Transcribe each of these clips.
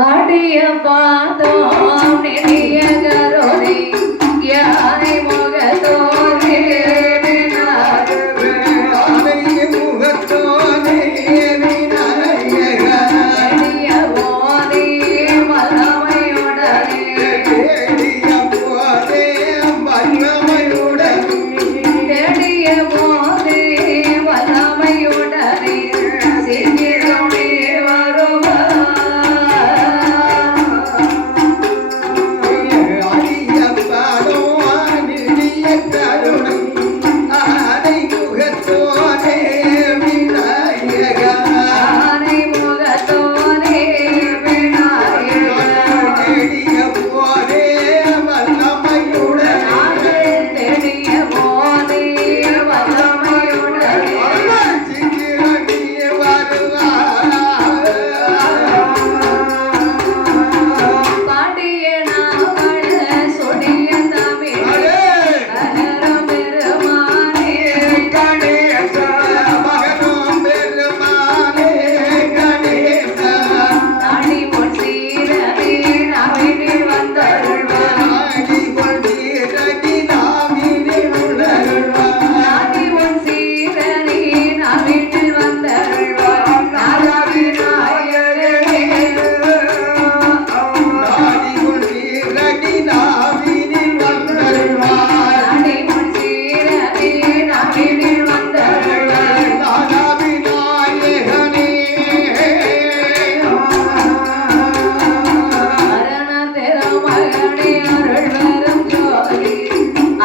பாடிய பார்த்தோம் நெடிய கரோனை யாரே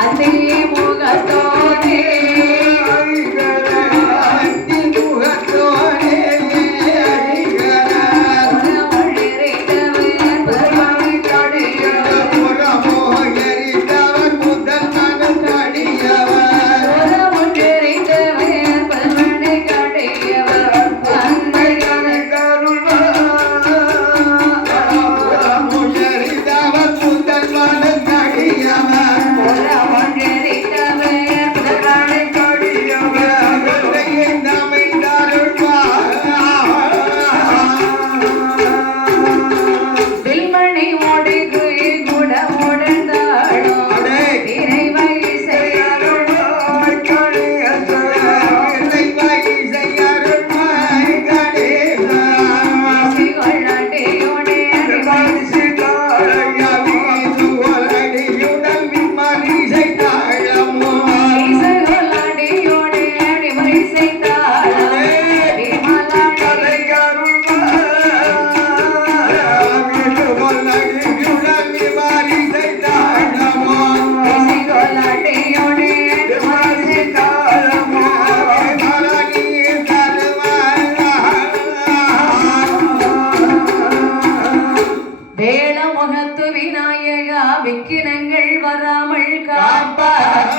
I think வேள முகத்து விநாயகா விக்கினங்கள் வராமல் காப்பார்